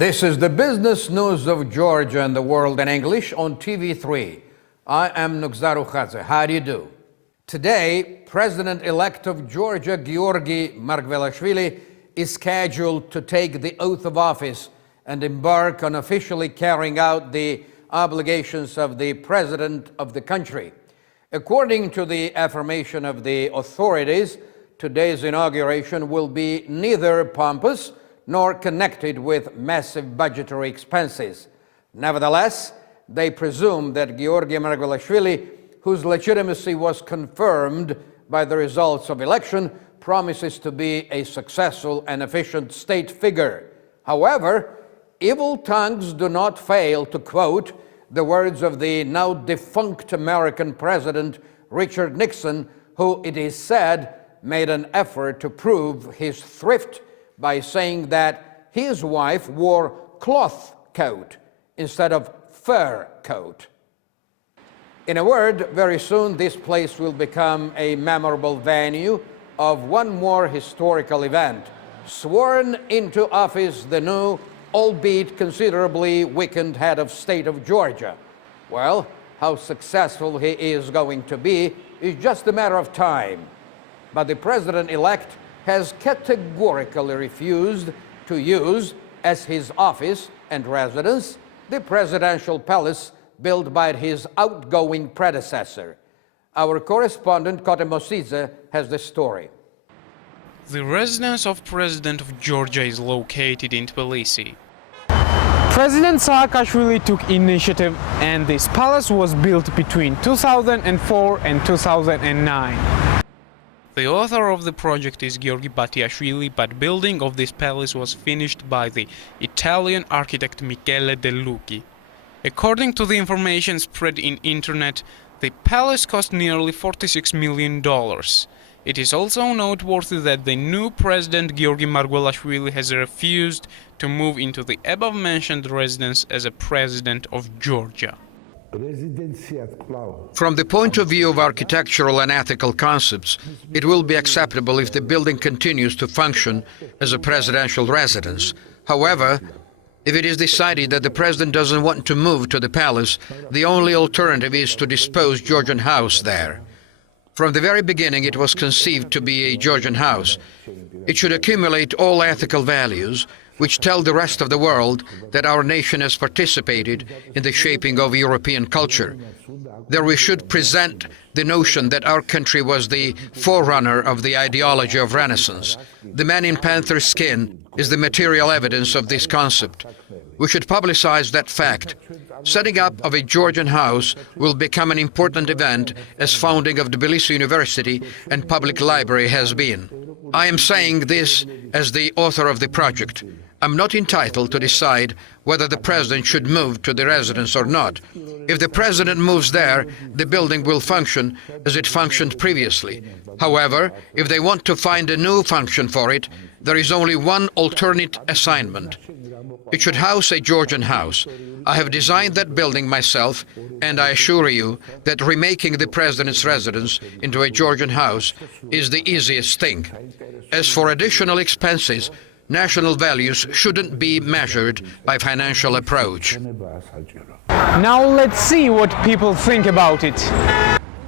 This is the business news of Georgia and the world in English on TV3. I am Nugzaru. How do you do? Today, President-elect of Georgia, Giorgi Margvelashvili, is scheduled to take the oath of office and embark on officially carrying out the obligations of the president of the country. According to the affirmation of the authorities, today's inauguration will be neither pompous nor connected with massive budgetary expenses. Nevertheless, they presume that Giorgi Margvelashvili, whose legitimacy was confirmed by the results of election, promises to be a successful and efficient state figure. However, evil tongues do not fail to quote the words of the now defunct American President Richard Nixon, who, it is said, made an effort to prove his thrift by saying that his wife wore cloth coat instead of fur coat. In a word, very soon this place will become a memorable venue of one more historical event, sworn into office the new, albeit considerably weakened head of state of Georgia. Well, how successful he is going to be is just a matter of time. But the president-elect has categorically refused to use as his office and residence the presidential palace built by his outgoing predecessor. Our correspondent, Kote Mosize, has the story. The residence of President of Georgia is located in Tbilisi. President Saakashvili took initiative, and this palace was built between 2004 and 2009. The author of the project is Giorgi Batiashvili, but building of this palace was finished by the Italian architect Michele De Lucchi. According to the information spread in internet, the palace cost nearly $46 million. It is also noteworthy that the new president Giorgi Margvelashvili has refused to move into the above-mentioned residence as a president of Georgia. From the point of view of architectural and ethical concepts, it will be acceptable if the building continues to function as a presidential residence. However, if it is decided that the president doesn't want to move to the palace, the only alternative is to dispose Georgian house there. From the very beginning, it was conceived to be a Georgian house. It should accumulate all ethical values which tell the rest of the world that our nation has participated in the shaping of European culture. There we should present the notion that our country was the forerunner of the ideology of Renaissance. The man in panther skin is the material evidence of this concept. We should publicize that fact. Setting up of a Georgian house will become an important event, as founding of Tbilisi University and public library has been. I am saying this as the author of the project. I'm not entitled to decide whether the president should move to the residence or not. If the president moves there, the building will function as it functioned previously. However, if they want to find a new function for it, there is only one alternate assignment. It should house a Georgian house. I have designed that building myself, and I assure you that remaking the president's residence into a Georgian house is the easiest thing. As for additional expenses, national values shouldn't be measured by financial approach. Now let's see what people think about it.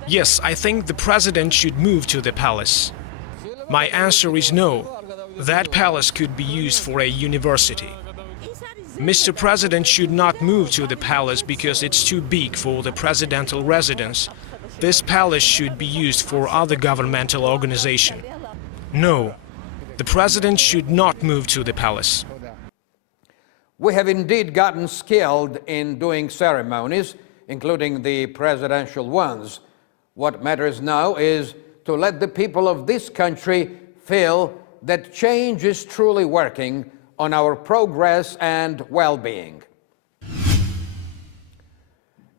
Yes, I think the president should move to the palace. My answer is no. That palace could be used for a university. Mr. President should not move to the palace because it's too big for the presidential residence. This palace should be used for other governmental organization. No, the president should not move to the palace. We have indeed gotten skilled in doing ceremonies, including the presidential ones. What matters now is to let the people of this country feel that change is truly working on our progress and well-being.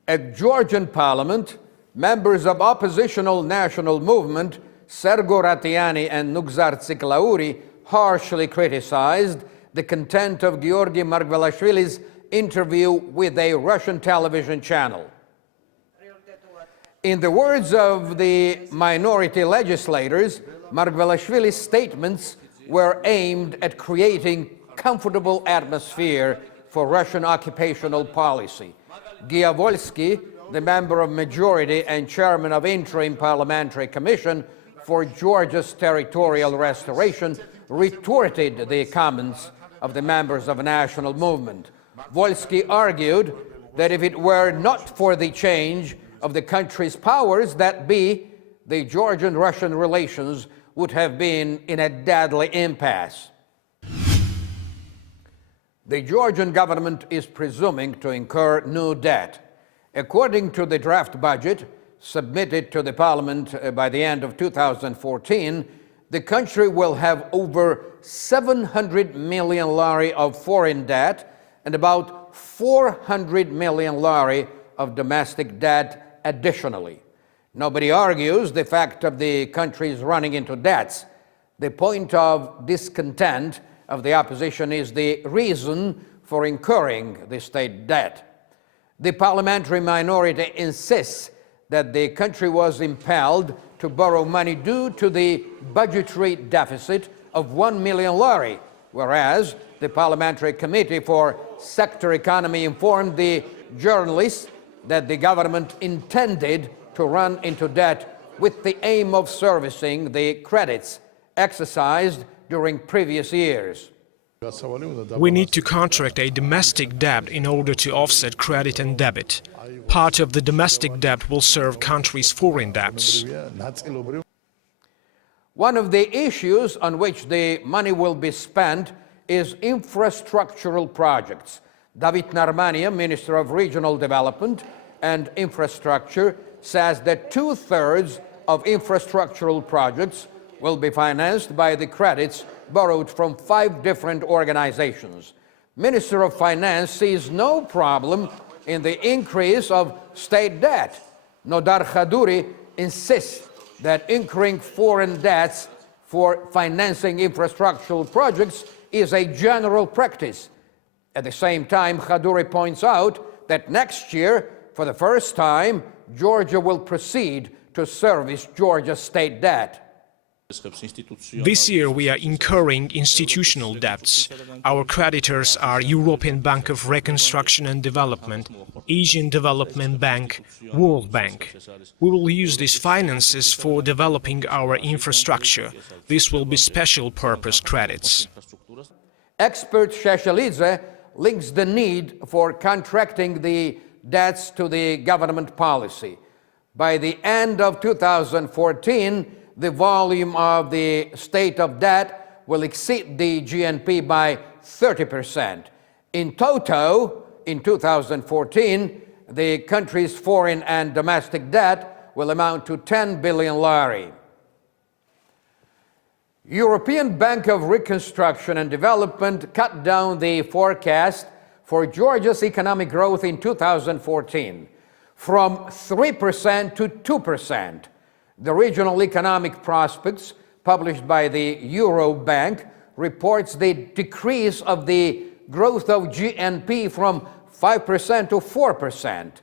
At Georgian Parliament, members of oppositional national movement Sergo Ratiani and Nugzar Tsiklauri harshly criticized the content of Giorgi Margvelashvili's interview with a Russian television channel. In the words of the minority legislators, Margvelashvili's statements were aimed at creating uncomfortable atmosphere for Russian occupational policy. Giavolsky, the member of majority and chairman of interim parliamentary commission for Georgia's territorial restoration, retorted the comments of the members of a national movement. Volsky argued that if it were not for the change of the country's powers that be, the Georgian-Russian relations would have been in a deadly impasse. The Georgian government is presuming to incur new debt. According to the draft budget submitted to the parliament by the end of 2014, the country will have over 700 million lari of foreign debt and about 400 million lari of domestic debt additionally. Nobody argues the fact of the country's running into debts. The point of discontent of the opposition is the reason for incurring the state debt. The parliamentary minority insists that the country was impelled to borrow money due to the budgetary deficit of 1 million lari, whereas the Parliamentary Committee for Sector Economy informed the journalists that the government intended to run into debt with the aim of servicing the credits exercised during previous years. We need to contract a domestic debt in order to offset credit and debit. Part of the domestic debt will serve country's foreign debts. One of the issues on which the money will be spent is infrastructural projects. David Narmania, Minister of Regional Development and Infrastructure, says that 2/3 of infrastructural projects will be financed by the credits borrowed from 5 different organizations. Minister of Finance sees no problem in the increase of state debt. Nodar Khadouri insists that incurring foreign debts for financing infrastructural projects is a general practice. At the same time, Khadouri points out that next year, for the first time, Georgia will proceed to service Georgia's state debt. This year we are incurring institutional debts. Our creditors are European Bank of Reconstruction and Development, Asian Development Bank, World Bank. We will use these finances for developing our infrastructure. This will be special purpose credits. Expert Sheshelidze links the need for contracting the debts to the government policy. By the end of 2014, the volume of the state of debt will exceed the GNP by 30%. In toto, in 2014, the country's foreign and domestic debt will amount to 10 billion lari. European Bank of Reconstruction and Development cut down the forecast for Georgia's economic growth in 2014 from 3% to 2%. The regional economic prospects published by the Euro Bank reports the decrease of the growth of GNP from 5% to 4%.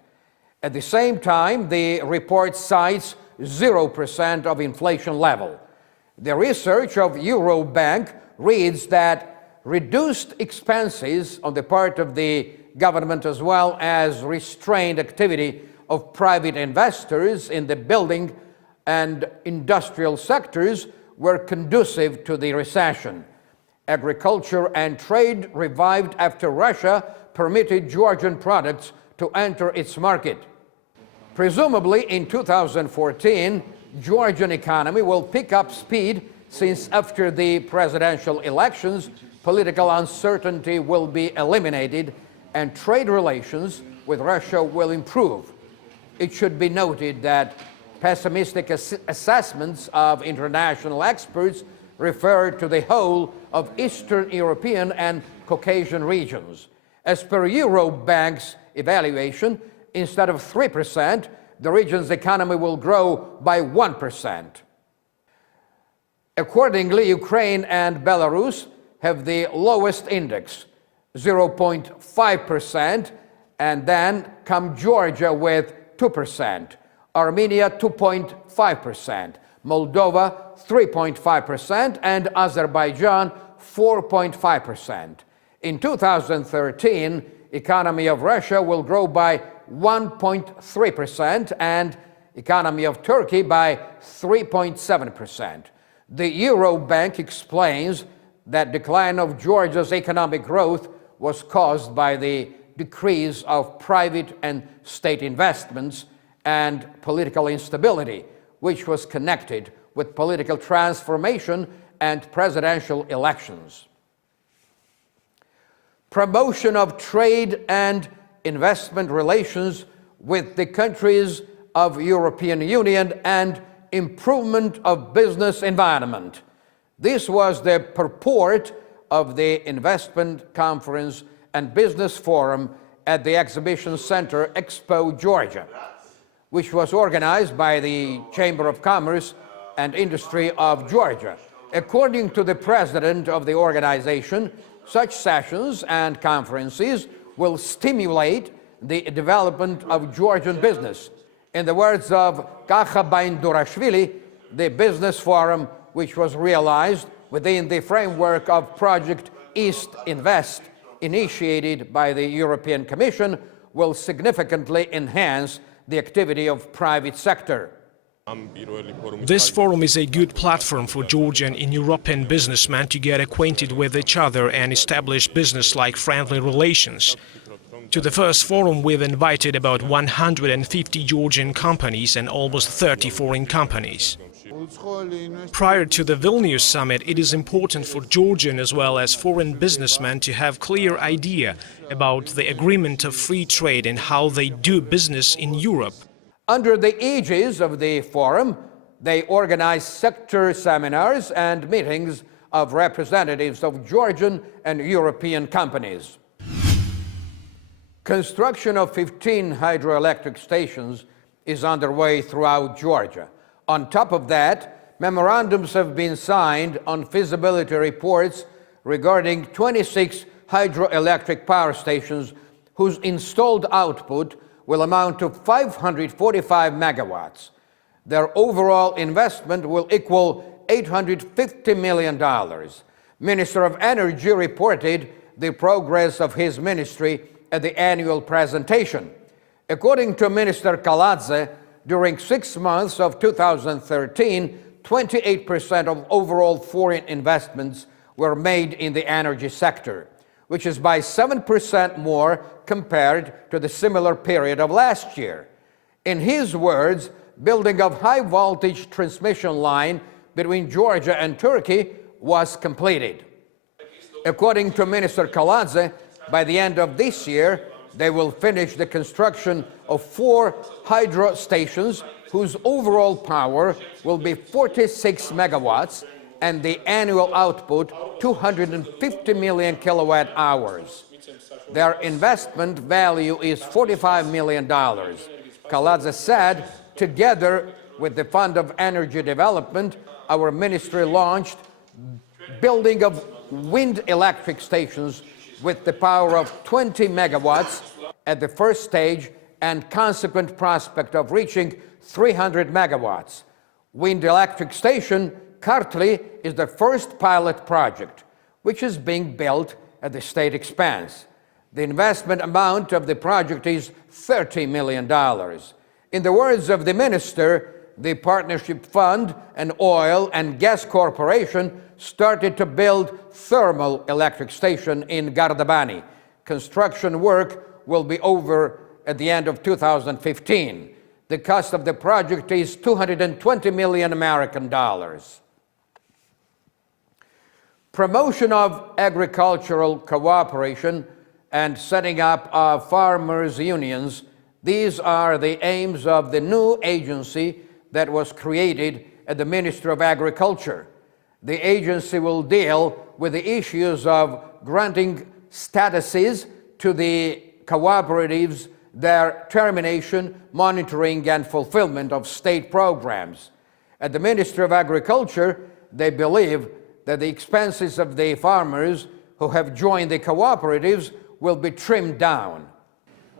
At the same time, the report cites 0% of inflation level. The research of Euro Bank reads that reduced expenses on the part of the government as well as restrained activity of private investors in the building and industrial sectors were conducive to the recession. Agriculture and trade revived after Russia permitted Georgian products to enter its market. Presumably in 2014, Georgian economy will pick up speed since after the presidential elections, political uncertainty will be eliminated and trade relations with Russia will improve. It should be noted that pessimistic assessments of international experts refer to the whole of Eastern European and Caucasian regions. As per Euro Bank's evaluation, instead of 3%, the region's economy will grow by 1%. Accordingly, Ukraine and Belarus have the lowest index, 0.5%, and then come Georgia with 2%. Armenia 2.5%, Moldova 3.5%, and Azerbaijan 4.5%. In 2013, economy of Russia will grow by 1.3% and economy of Turkey by 3.7%. The Eurobank explains that decline of Georgia's economic growth was caused by the decrease of private and state investments and political instability, which was connected with political transformation and presidential elections. Promotion of trade and investment relations with the countries of European Union and improvement of business environment. This was the purport of the Investment Conference and Business Forum at the Exhibition Center Expo Georgia, which was organized by the Chamber of Commerce and Industry of Georgia. According to the president of the organization, such sessions and conferences will stimulate the development of Georgian business. In the words of Kacha Baindurashvili, the business forum, which was realized within the framework of Project East Invest, initiated by the European Commission, will significantly enhance the activity of private sector. This forum is a good platform for Georgian and European businessmen to get acquainted with each other and establish business-like friendly relations. To the first forum, we've invited about 150 Georgian companies and almost 30 foreign companies. Prior to the Vilnius summit, it is important for Georgian as well as foreign businessmen to have clear idea about the agreement of free trade and how they do business in Europe. Under the aegis of the forum, they organize sector seminars and meetings of representatives of Georgian and European companies. Construction of 15 hydroelectric stations is underway throughout Georgia. On top of that, memorandums have been signed on feasibility reports regarding 26 hydroelectric power stations whose installed output will amount to 545 megawatts. Their overall investment will equal $850 million. Minister of Energy reported the progress of his ministry at the annual presentation. According to Minister Kaladze, during 6 months of 2013, 28% of overall foreign investments were made in the energy sector, which is by 7% more compared to the similar period of last year. In his words, building of high-voltage transmission line between Georgia and Turkey was completed. According to Minister Kaladze, by the end of this year, they will finish the construction of 4 hydro stations whose overall power will be 46 megawatts and the annual output 250 million kilowatt hours. Their investment value is $45 million. Kaladze said, together with the Fund of Energy Development, our ministry launched building of wind electric stations with the power of 20 megawatts at the first stage and consequent prospect of reaching 300 megawatts. Wind electric station Kartli is the first pilot project, which is being built at the state expense. The investment amount of the project is $30 million. In the words of the minister, the Partnership Fund and Oil and Gas Corporation started to build thermal electric station in Gardabani. Construction work will be over at the end of 2015. The cost of the project is $220 million American dollars. Promotion of agricultural cooperation and setting up of farmers' unions, these are the aims of the new agency that was created at the Ministry of Agriculture. The agency will deal with the issues of granting statuses to the cooperatives, their termination, monitoring, and fulfillment of state programs. At the Ministry of Agriculture, they believe that the expenses of the farmers who have joined the cooperatives will be trimmed down.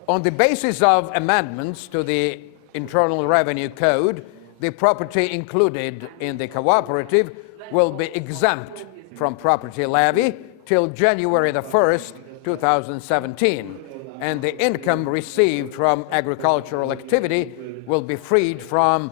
On the basis of amendments to the Internal Revenue Code, the property included in the cooperative will be exempt from property levy till January the 1st, 2017, and the income received from agricultural activity will be freed from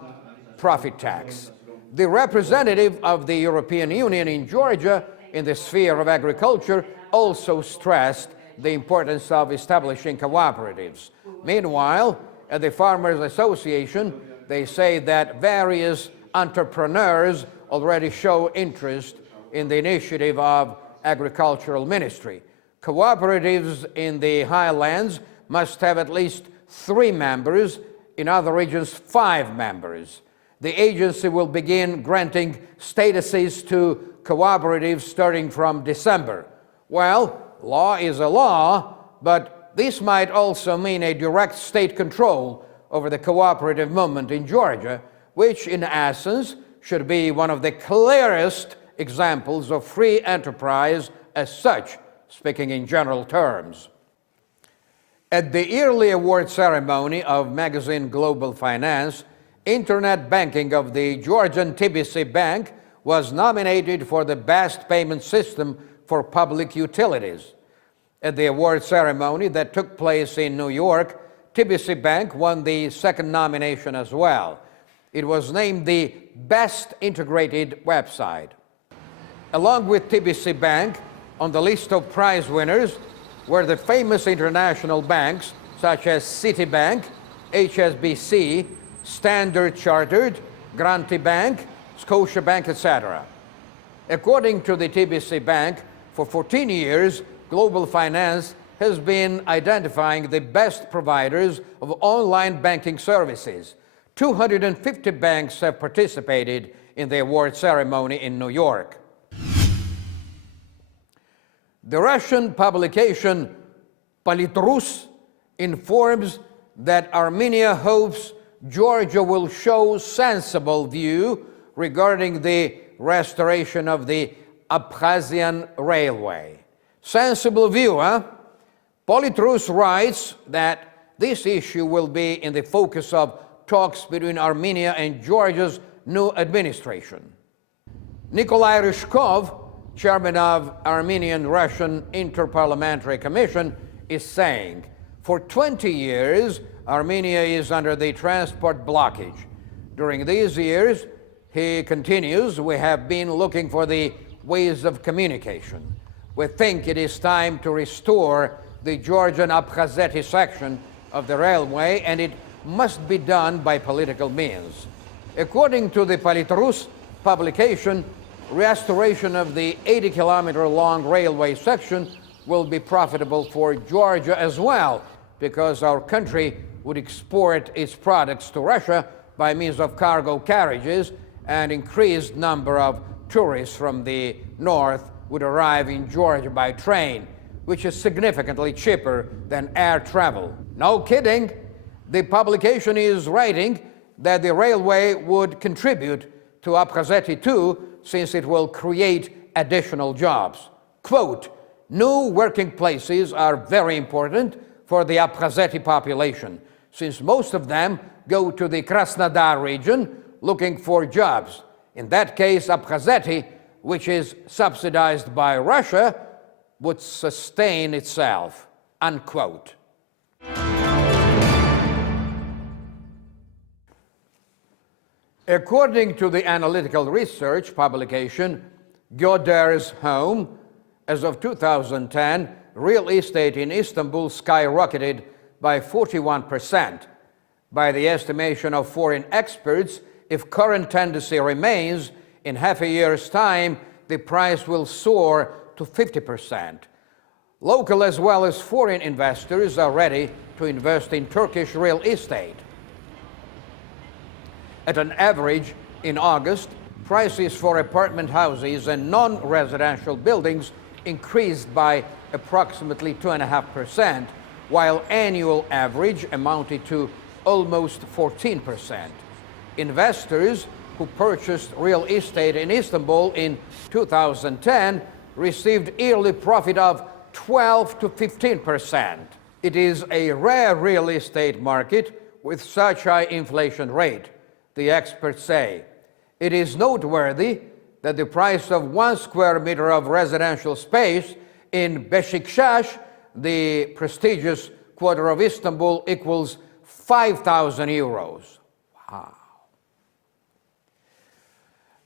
profit tax. The representative of the European Union in Georgia in the sphere of agriculture also stressed the importance of establishing cooperatives. Meanwhile, at the Farmers Association, they say that various entrepreneurs already show interest in the initiative of Agricultural Ministry. Cooperatives in the highlands must have at least 3 members, in other regions 5 members. The agency will begin granting statuses to cooperatives starting from December. Well, law is a law, but this might also mean a direct state control over the cooperative movement in Georgia, which in essence should be one of the clearest examples of free enterprise as such, speaking in general terms. At the yearly award ceremony of magazine Global Finance, Internet banking of the Georgian TBC Bank was nominated for the best payment system for public utilities. At the award ceremony that took place in New York, TBC Bank won the second nomination as well. It was named the Best Integrated Website. Along with TBC Bank, on the list of prize winners were the famous international banks such as Citibank, HSBC, Standard Chartered, Grantee Bank, Scotiabank, etc. According to the TBC Bank, for 14 years, Global Finance has been identifying the best providers of online banking services. 250 banks have participated in the award ceremony in New York. The Russian publication Politrus informs that Armenia hopes Georgia will show sensible view regarding the restoration of the Abkhazian Railway. Sensible view, huh? Politrus writes that this issue will be in the focus of talks between Armenia and Georgia's new administration. Nikolai Ryzhkov, chairman of Armenian-Russian Interparliamentary Commission, is saying, for 20 years, Armenia is under the transport blockage. During these years, he continues, we have been looking for the ways of communication. We think it is time to restore the Georgian Abkhazeti section of the railway, and it must be done by political means. According to the Politrus publication, restoration of the 80-kilometer-long railway section will be profitable for Georgia as well, because our country would export its products to Russia by means of cargo carriages, and increased number of tourists from the north would arrive in Georgia by train, which is significantly cheaper than air travel. No kidding. The publication is writing that the railway would contribute to Abkhazeti too, since it will create additional jobs. Quote, new working places are very important for the Abkhazeti population, since most of them go to the Krasnodar region looking for jobs. In that case, Abkhazeti, which is subsidized by Russia, would sustain itself, unquote. According to the analytical research publication Göder's Home, as of 2010, real estate in Istanbul skyrocketed by 41%. By the estimation of foreign experts, if current tendency remains, in half a year's time, the price will soar to 50%. Local as well as foreign investors are ready to invest in Turkish real estate. At an average, in August, prices for apartment houses and non-residential buildings increased by approximately 2.5%, while annual average amounted to almost 14%. Investors who purchased real estate in Istanbul in 2010 received yearly profit of 12 to 15%. It is a rare real estate market with such high inflation rate, the experts say. It is noteworthy that the price of 1 square meter of residential space in Beşiktaş, the prestigious quarter of Istanbul, equals 5,000 euros. Wow.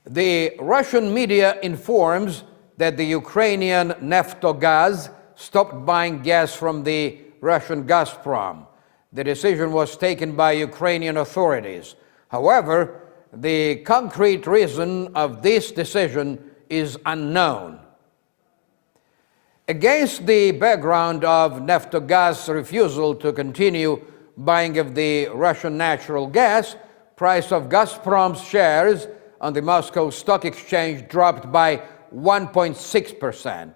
The Russian media informs that the Ukrainian Naftogaz stopped buying gas from the Russian Gazprom. The decision was taken by Ukrainian authorities. However, the concrete reason of this decision is unknown. Against the background of Naftogaz's refusal to continue buying of the Russian natural gas, price of Gazprom's shares on the Moscow Stock Exchange dropped by 1.6%.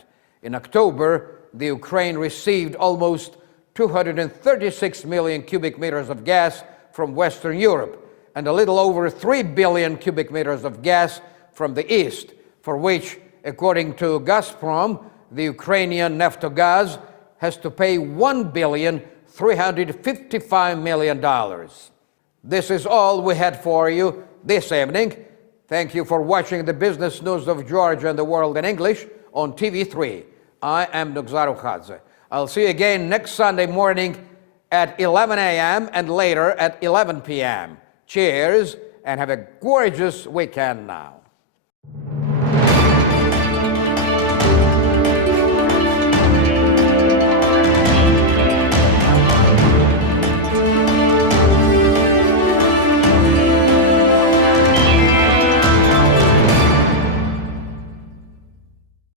In October, the Ukraine received almost 236 million cubic meters of gas from Western Europe and a little over 3 billion cubic meters of gas from the East, for which, according to Gazprom, the Ukrainian Naftogaz has to pay $1,355 million. This is all we had for you this evening. Thank you for watching the business news of Georgia and the world in English on TV3. I am Nugzaru. I'll see you again next Sunday morning at 11 a.m. and later at 11 p.m. Cheers, and have a gorgeous weekend now.